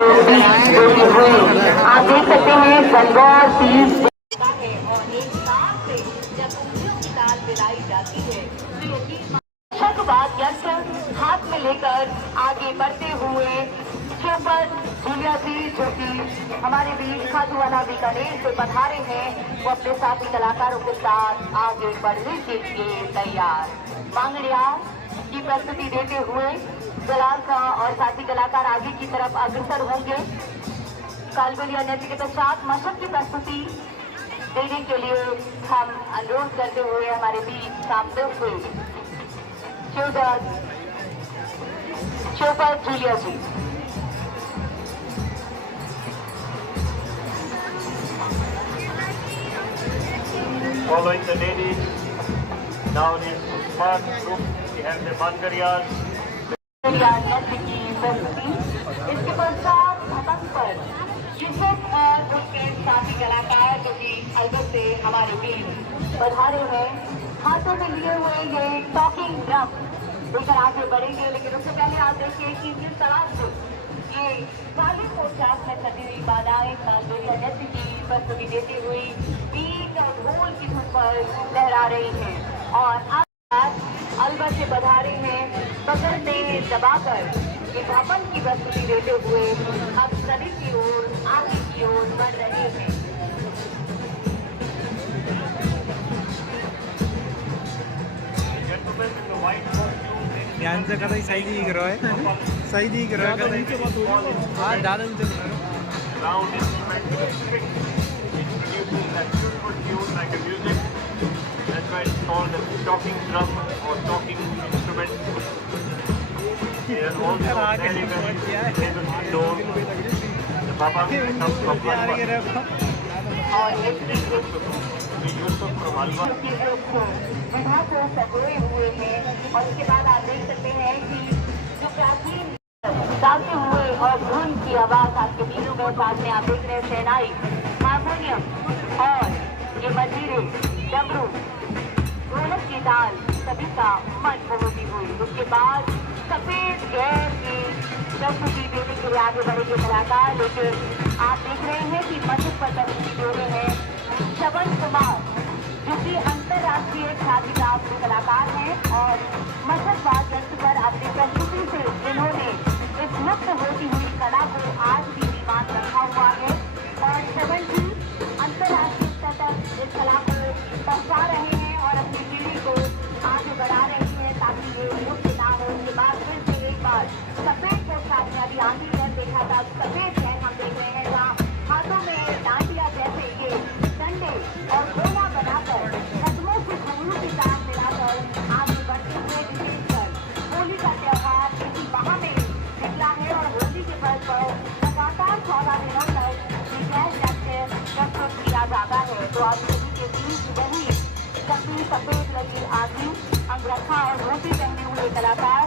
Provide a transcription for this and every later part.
आप देख सकते हैं गंगौर तीज और एक साथ से जब उंगलियों की ताल मिलाई जाती है तो यकीन बाद यंत्र हाथ में लेकर आगे बढ़ते हुए चौपर झूलिया जी जो कि हमारे बीच खाजूवाला बीकानेर से पधारे हैं वो अपने साथी कलाकारों के साथ आगे बढ़ने के लिए तैयार। बांगड़िया की प्रस्तुति देते हुए जलाल खां और साथी कलाकार आगे की तरफ अग्रसर होंगे। कालबेलिया नृत्य के पश्चात मशक की प्रस्तुति देने के लिए हम अनुरोध करते हुए हमारे बीच सामने हुए चौपर Julia ji. Following the ladies, now in smart group we have the Bangariyas. नृत्य की प्रस्तुति इसके पश्चात भटक पर यूसुफ और उनके साथी कलाकार जो कि अलग से हमारे बीच पधारे हैं हाथों में लिए हुए ये टॉकिंग ड्रम लेकर आगे बढ़ेंगे। लेकिन उससे पहले आप देखिए कि जिस तरह से ये काली पोशाक में सजी हुई बाधाएं कालबेलिया नृत्य की प्रस्तुति देती हुई बीट और ढोल की धुन पर लहरा रही है और अलवर से पधारे हैं बगल में दबाकर ये भवन की प्रस्तुति देते हुए अब सभी की ओर आगे की ओर बढ़ रहे हैं। यांचं कदा साईजी करो है साईजी करो हाँ ज़्यादा नीचे Round instrument string, which produces that beautiful tune like a music. That's why it's called a talking drum or talking instrument. They are also very, very famous known. The Baba comes from Alva. और इसकी Yusuf from Alva. विधा को सजोए हुए हैं और उसके बाद आप देख सकते हैं कि जो प्राचीन गाते हुए और धुन की आवाज आपके बीनों में साथ में आप देख रहे हैं शहनाई हारमोनियम और ये मजीरे डमरू ढोलक की ताल सभी का मन मोहती हुई। उसके बाद सफेद गैर की प्रस्तुति देने के लिए आगे बढ़ेंगे कलाकार। लेकिन आप देख रहे हैं कि मंच पर प्रस्तुति दे रहे हैं श्रवण कुमार जो कि अंतर्राष्ट्रीय ख्याति प्राप्त कलाकार हैं और मशकबाज यंत्र पर अपनी प्रस्तुति से इन्होंने इस मुक्त होती हुई कला को आज भी जीवान रखा हुआ है और श्रवण जी अंतर्राष्ट्रीय स्तर तक इस कला को पहुंचा रहे हैं और अपनी पीढ़ी को आगे बढ़ा रहे हैं ताकि ये मुक्त ना हो। उसके बाद फिर से एक बार सफेद पोशाक में अभी आंधी में देखा था सफेद शहर हम देख रहे हैं जहाँ हाथों में डांडिया जैसे ये डंडे और गोला बनाकर कदमों से घुंघरू की तरह मिलाकर आगे बढ़ते हुए विशेषकर होली का त्योहार इसी माह में निकला है और होली के पर्व पर लगातार 14 दिनों तक प्रस्तुत किया जाता है। तो आप सभी के बीच वही सफेद लगी आदमी अंगरखा और धोती पहने हुए कलाकार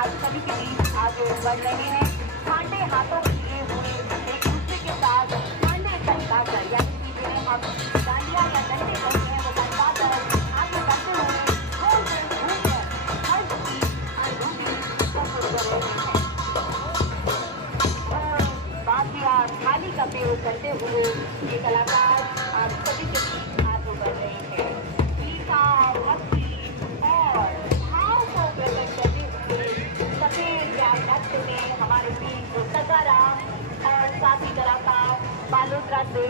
आज सभी के बीच आगे बढ़ रहे हैं। कांटे हाथों में लिए हुए एक दूसरे के साथ कांटे टंका कर यानी कि जिन्हें हम डांडिया या डंडे कहते हैं वो टंका कर आगे बढ़ते हुए गोल गोल घूमकर हर की अनुभूति प्रस्तुत कर रहे हैं। बाकिया थाली का प्रयोग करते हुए ये कलाकार आज सभी के बीच आगे बढ़ रहे हैं। गीता भक्ति और भाव को प्रकट करते हुए सफेद या नृत्य में हमारे बीच सगाराम और साथी कलाकार बालोत्रा से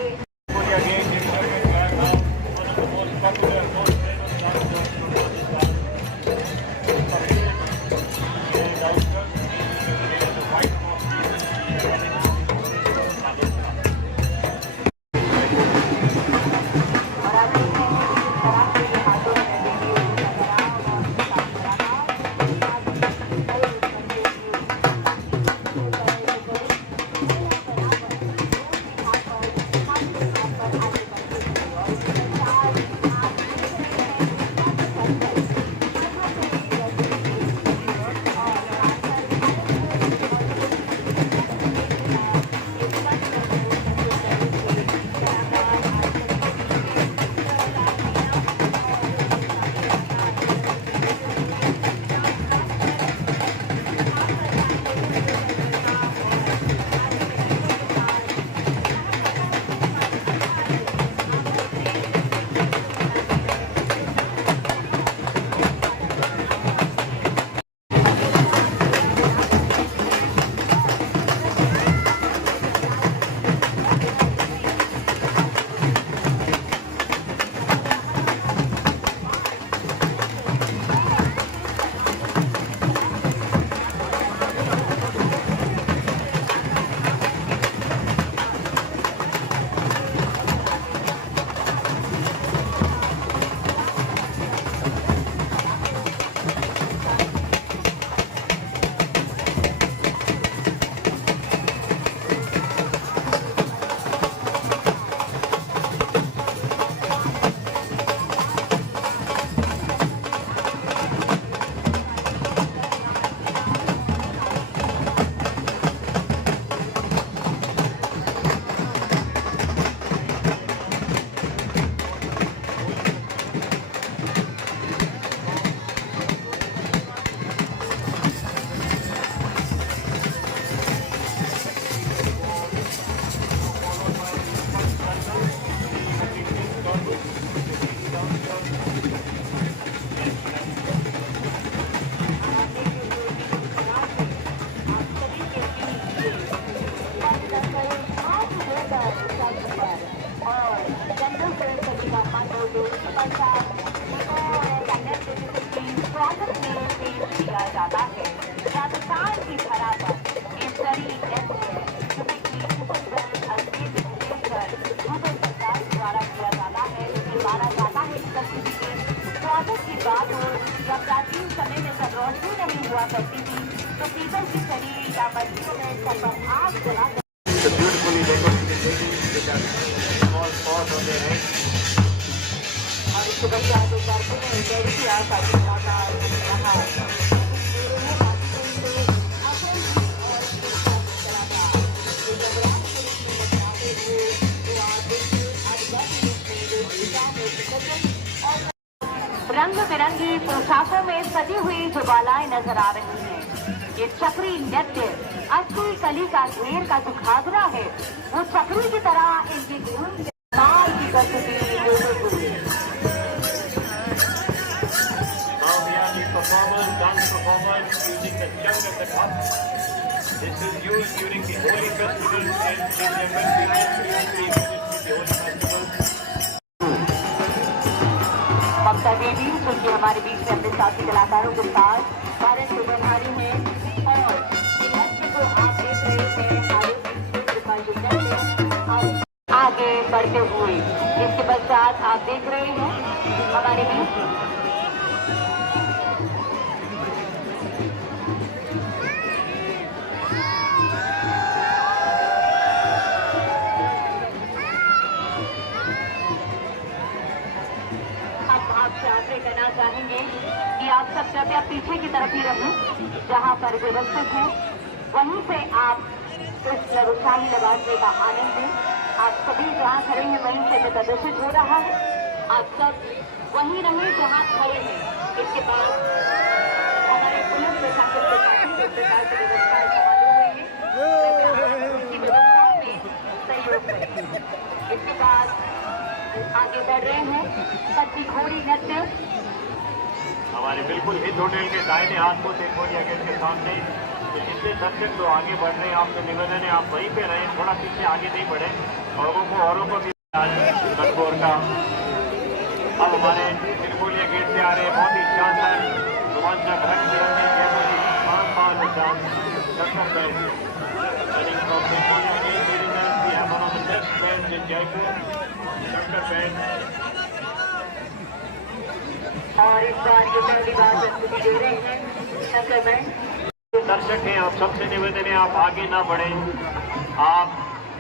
अवसर पर आग जलाकर The beautifully decorated ladies with that small pot on their head. और इसके बच्चे आगे करते हैं डैडी की आस आगे रहा रंग बिरंगी पोशाकों में सजी हुई जो बालाएं नजर आ रही हैं, ये चक्री नृत्य असली कली का घेर का जो घाघरा है वो चक्री की तरह इनकी धूम के ताल की गति Now we have the performers, dance performers using the jug and the cup. This is used during the holy festivals and December 3 the holy festivals. ममता देवी जो कि हमारे बीच में अपने साथी कलाकारों के साथ भारत से बना रही हैं और नृत्य को आप देख रहे हैं हमारे क्षेत्र का जो नृत्य आगे बढ़ते हुए इसके पश्चात आप देख रहे हैं हमारे बीच आपसे आग्रह करना चाहेंगे कि आप सब कृपया पीछे की तरफ ही रहें जहां पर व्यवस्थित है वहीं से आप इस शाही नवाजने का आनंद लें। आप सभी जहां खड़े हैं वहीं से प्रदर्शित हो रहा है, आप सब वहीं रहें जहां खड़े हैं। इसके बाद हमारे पुलिस प्रशासन के साथ इस प्रकार की व्यवस्थाएं संभाली हुई है, उसकी व्यवस्थाओं में सहयोग करें। इसके बाद आगे बढ़ रहे हैं कच्ची घोड़ी नृत्य हमारे बिल्कुल हित होटल के दाहिने हाथ को सेकोरिया गेट के सामने तो जितने दर्शक जो आगे बढ़ रहे हैं आपसे निवेदन है आप वहीं पे रहें, थोड़ा पीछे आगे नहीं बढ़े। औरों को भी गणगौर का अब हमारे सेकोरिया गेट से आ रहे हैं बहुत ही शानदार रोमांचक रंग बिरंगे जयपुर और इस बार ये पहली बार प्रस्तुति दे रहे हैं शंकर बैंड। दर्शक हैं आप सबसे निवेदन है आप आगे ना बढ़ें, आप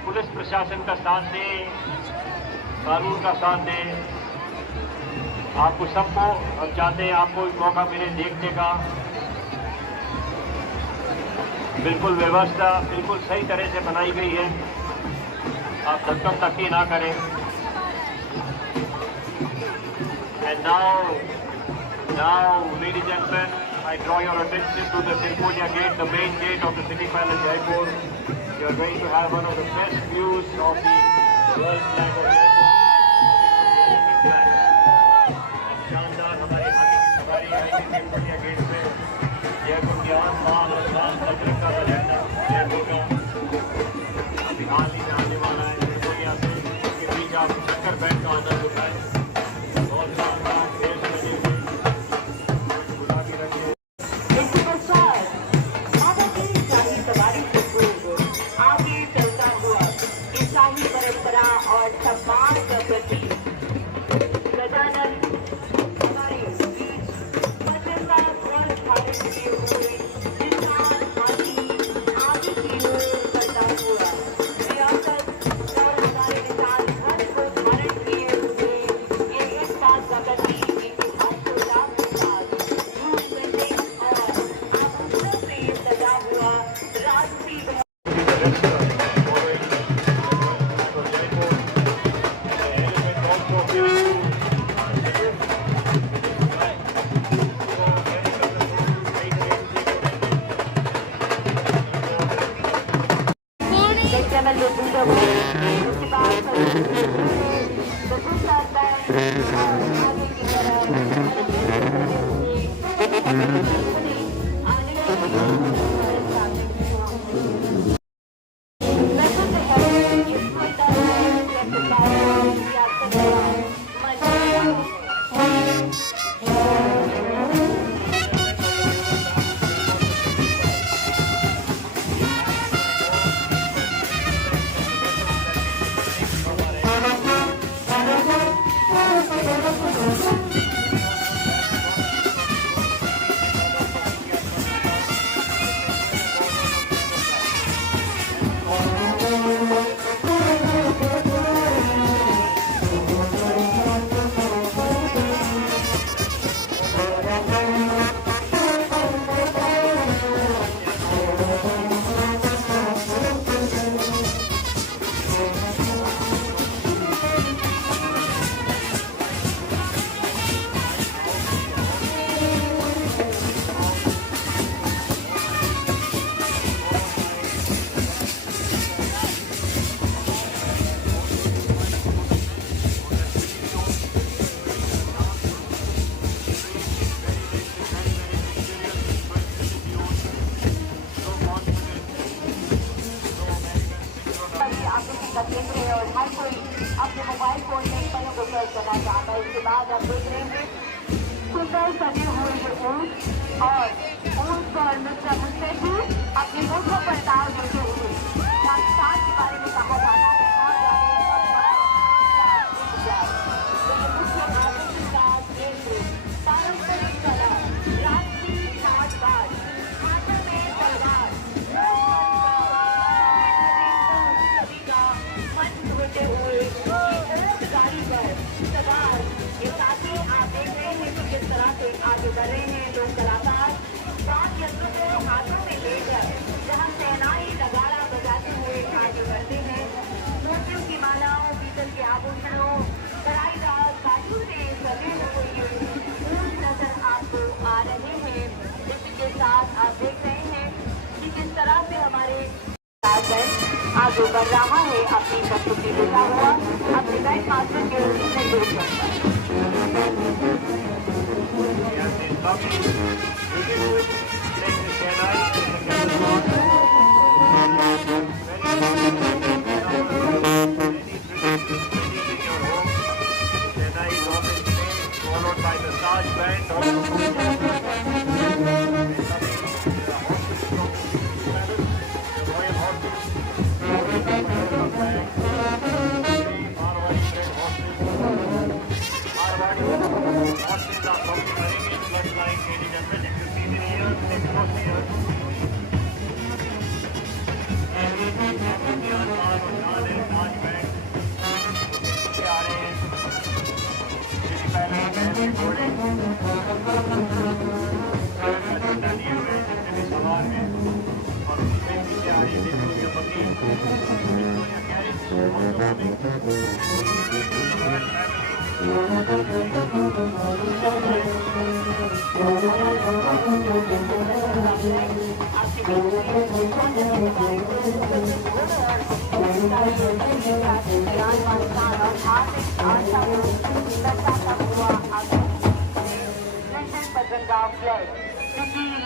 पुलिस प्रशासन का साथ दें, कानून का साथ दें। आपको सबको हम चाहते हैं आपको मौका मिले देखने का। बिल्कुल व्यवस्था बिल्कुल सही तरह से बनाई गई है, आप धक्का धक्की ना करें। And now, ladies and gentlemen, I draw your attention to the Sirkolia gate, the main gate of the City Palace, Jaipur. You are going to have one of the best views of the world flag of Jaipur. शानदार हमारे आगे की सवारी आएगी Sirkolia gate से। जयपुर की आसमान और शान सजरंग का झंडा जयपुर का अभी हाल ही में आने वाला है Sirkolia से। उसके बीच आप शंकर बैंड का आनंद उठाएं। और सम्मान का प्रतीक गजानन हमारे बीच स्वतंत्रता और भारत के हुए किसान हाथी आदि की ओर बढ़ता हुआ रियासत और हमारे किसान धन को धारण किए हुए ये इस बात का प्रतीक इतिहास को लाभ के साथ धूम करने और आभूषणों से सजा हुआ राष्ट्रीय उसके का केंद्र है और हर कोई अपने मोबाइल फोन में पलों को कैद करना चाहता है। इसके बाद आप देख रहे हैं सुंदर सजे हुए ये ऊँट और ऊँट पर मिस्टर मुस्तैदी अपनी मुठों पर ताव देते हुए पाकिस्तान के बारे में कहा जाता है और जाने पारंपरिक कला, राष्ट्रीय साजबाज, हाथों में तलवार, सभी का मन धोते हुए ऊँट गाड़ी पर सवार ये साथी आप देख रहे हैं कि किस तरह से आगे बढ़ रहे हैं लोग कलाकार वाद्य यंत्रों को हाथों में लेकर जहाँ सेनाई नगाड़ा बजाते हुए आगे बढ़ते हैं। मोतियों की मालाओं, पीतल के आभूषणों, कढ़ाईदार काठों से सजे हुए ऊँट नजर आपको आ रहे हैं। इसी के साथ आप देख रहे हैं कि किस तरह से हमारे आगे बढ़ रहा है अपनी प्रस्तुति देता हुआ अपने बैंड मास्टर के निर्देश पर। Followed by the Taj Band.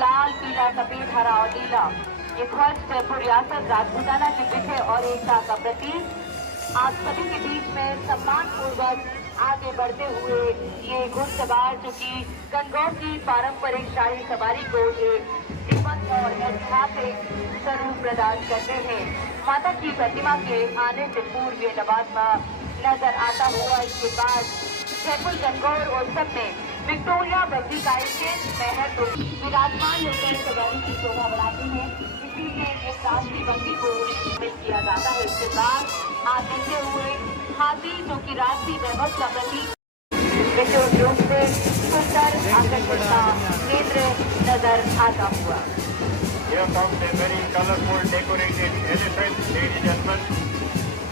लाल, पीला, सफेद, हरा और नीला ये ध्वज जयपुर रियासत राजपूताना की विजय और एकता का प्रतीक आप सभी के बीच में सम्मान पूर्वक आगे बढ़ते हुए ये घुड़सवार जो कि गणगौर की पारंपरिक शाही सवारी को एक जीवंत और ऐतिहासिक स्वरूप प्रदान करते हैं। माता की प्रतिमा के आने से पूर्व ये नवाज़ना नजर आता हुआ इसके बाद जयपुर गणगौर उत्सव में विक्टोरिया बग्गी का महत्व विराजमान होकर सवारी की शोभा बढ़ाती है। इसीलिए एक राष्ट्रीय बग्गी को शामिल किया जाता है। इसके बाद आते हुए हाथी जो कि राष्ट्रीय वैभव का प्रतीक विशेष रूप से सुंदर आकर्षण का केंद्र नजर आता हुआ। Here comes a very colorful decorated elephant, ladies and gentlemen.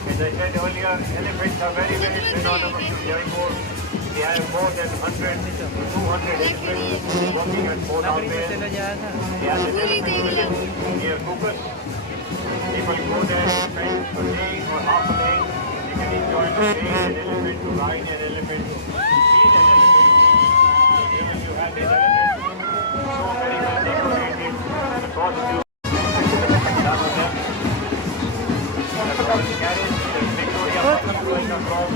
As I said earlier, elephants are very, very synonymous to Jaipur. We have more than 100 to 200 elephants working at Fort Albert. We have an elephant village near Kukas. People go there and spend a day or half a day. They can enjoy the day an elephant, to ride an elephant, to feed an elephant. Here you have these elephants, so very well decorated. The costume, some of them. The carriage, the Victoria Buggy going across.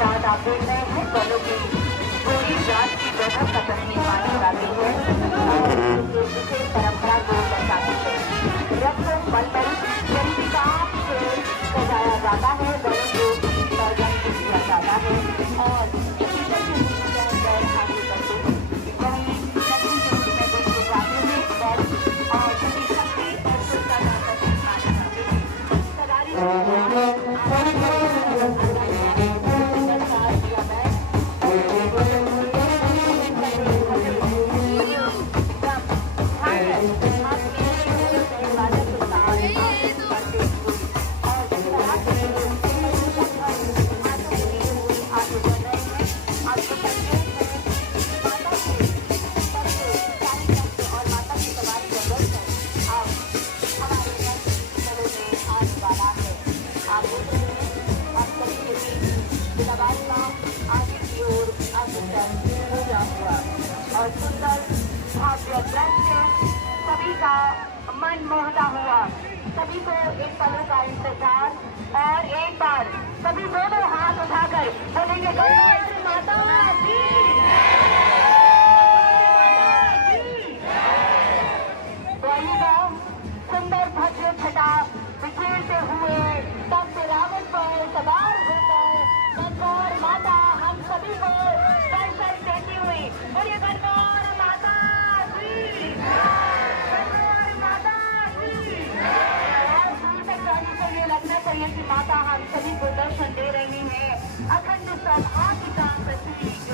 साथ आप देख रहे हैं बलों की पूरी जात की वैभव का प्रतीक मानी जाती है और विशेष परंपरा को दर्शाती है। रथ बलबल चंद्रिकाओं से सजाया जाता है, बलों को रंग किया जाता है और इसी तरह आगे बढ़ते वहीं नदी के रूप में देखे जाते हैं बल और सभी शक्ति और सुरक्षा का प्रतीक माने जाते हैं। सवारी और सुंदर भव्य दृश्य सभी का मन मोहता हुआ सभी को एक पलों का इंतजार। और एक बार सभी दोनों हाथ उठाकर बोलेंगे गणगौर माता की। तो आइएगा सुंदर भव्य छटा बिखेरते हुए तब से रावण पर सवार होकर गणगौर माता हम सभी को दर्शन देती हुई। बोलिए गणगौर माता की, गणगौर माता की। और दूर तक जाने से ये लगना चाहिए कि माता हम सभी को दर्शन दे रही है। अखंड सौभाग्य का प्रतीक,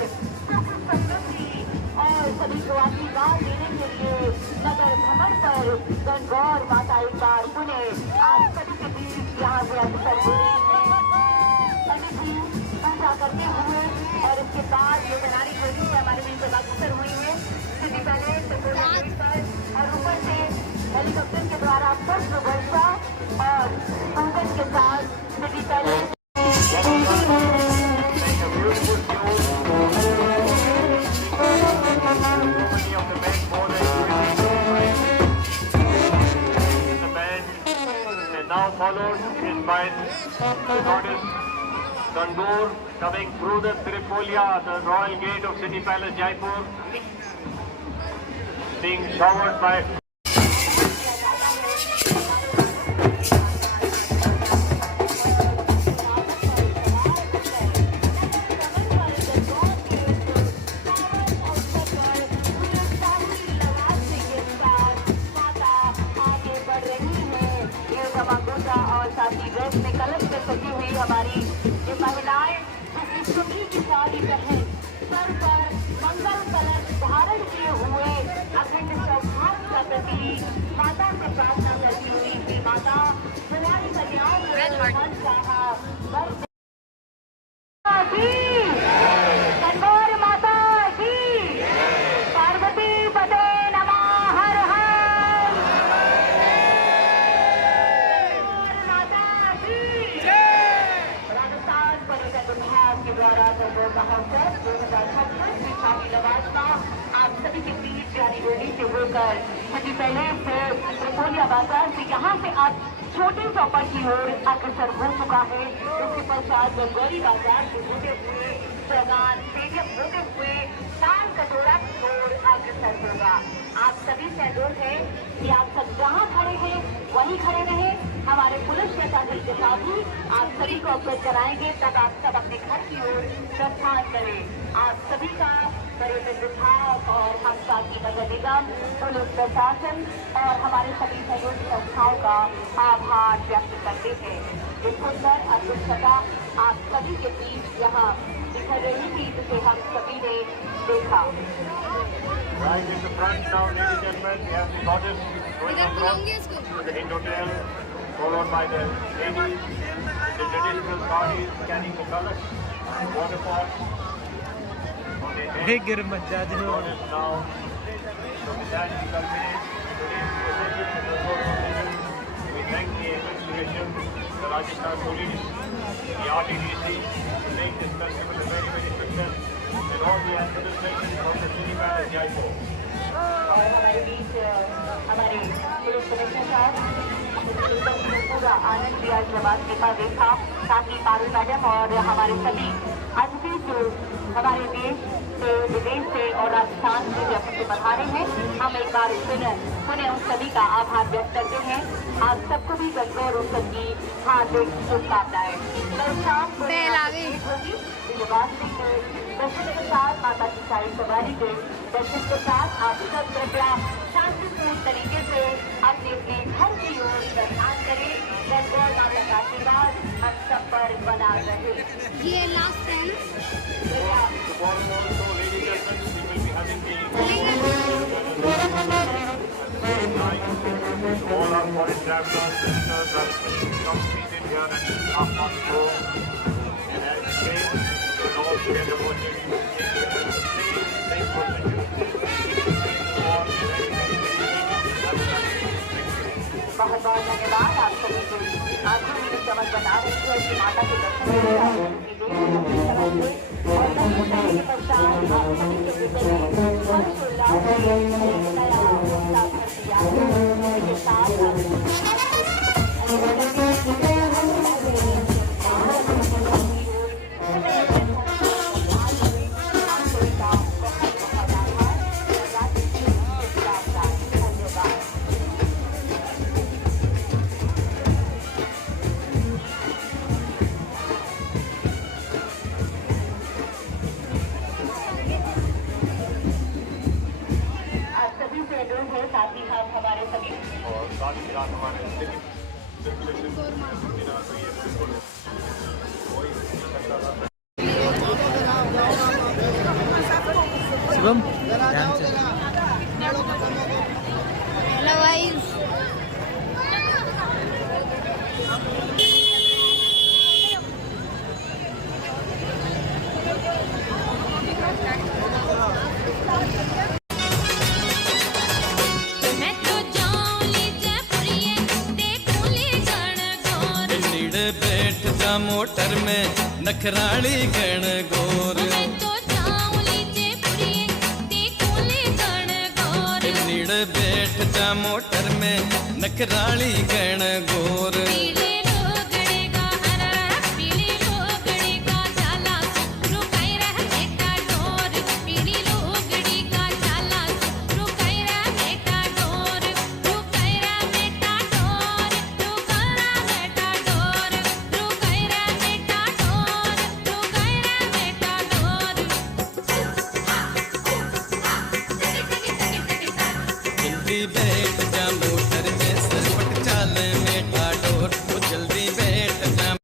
सुख समृद्धि और सभी को आशीर्वाद देने के लिए नगर भ्रमण पर गणगौर माता एक बार पुनः आप सभी के बीच यहाँ से अवसर हो रही है। पंडित जी पूजा करते हुए और इसके बाद ये बनारी होली हमारे बीच में अवसर हुई है। सिटी पैलेस पर और ऊपर से हेलीकॉप्टर के द्वारा पुष्प वर्षा और पंकज के साथ city palace now followed is by the goddess Tandoor coming through the Tripolia, the royal gate of City Palace, Jaipur, being showered by और साथी ड्रेस में कलश में सजी हुई हमारी ये महिलाएं सुखी की साड़ी पहन सर पर मंगल कलश धारण किए हुए अखंड सौभाग्य का प्रतीक माता से प्रार्थना करती हुई श्री माता तुम्हारी कन्याओं गणगौर माता की, पार्वती पते नमः हर हर। राजस्थान पर्यटन विभाग के द्वारा गणगौर महोत्सव 2026 में शाही लवाज का आप सभी के बीच प्यारी होली से होकर सिटी पैलेस से त्रिपोलिया बाजार से यहाँ से आप छोटे चौपड़ की ओर अग्रसर हो चुका है। उसके पश्चात गणगौरी बाजार से होते हुए प्रधान स्टेडियम होते हुए लाल कटोरा की ओर अग्रसर होगा। आप सभी से अनुरोध है कि आप सब जहाँ खड़े हैं वहीं खड़े रहें। हमारे पुलिस प्रशासन के साथ ही आप सभी को अवगत कराएंगे, तब आप सब अपने घर की ओर प्रस्थान करें। आप सभी का पर्यटन विभाग और हम साथी नगर निगम, पुलिस प्रशासन और हमारे सभी सहयोगी संस्थाओं का आभार व्यक्त करते हैं। ये सुंदर अद्भुत सभा आप सभी के बीच यहाँ दिखा रही थी, जिसे हम सभी ने देखा। right in the front now, ladies and gentlemen, we have the goddess going across to the Hind Hotel, followed by the ladies, the traditional sarees carrying the colours, water pots on their head. गिर मत जा The goddess now, so with that we culminate today's procession in the Gangor procession. We thank the administration, the Rajasthan Police, the RTDC to make this festival a very, very success, and all the administration from the City Palace, Jaipur. और हमारे बीच हमारे police commissioner साहब पूरा आनंद दिया जवाब देखा, साथ ही Parul madam और हमारे सभी अतिथि जो हमारे देश से विदेश से और राजस्थान से जब से पधारे हैं, हम एक बार पुनः उन सभी का आभार व्यक्त करते हैं। आप सबको भी गणगौर उत्सव की हार्दिक शुभकामनाएं। कल शाम होगी दर्शन के साथ माता की सारी सवारी के दर्शन के साथ आप सब कृपया शांतिपूर्ण तरीके से अपने अपने घर की ओर प्रस्थान करें। गणगौर माता का आशीर्वाद हम सब पर बना रहे। ये लास्ट है Tomorrow also, ladies and gentlemen, we will be having the all our foreign travelers, visitors, are companies in here and half past 4. And as you will all get opportunity बहुत बहुत धन्यवाद आप सभी को। आंखों में चमक बता रही थी और माता के दर्शन और के पश्चात आप सभी के हर्षोल्लास से नया के साथ सभी से अनुरोध है साथ ही साथ हमारे सभी और साथ ही साथ हमारे शुभम ध्यान से हेलो गाइस मैं तो जाऊं ली जयपुरिये देखूं ली गण गोर नीड़े बैठ जा मोटर में नखराली गण गोर मैं तो जाऊं ली जयपुरिये देखूं ली गण गोर नीड़े बैठ जा मोटर में नखराली गण गोर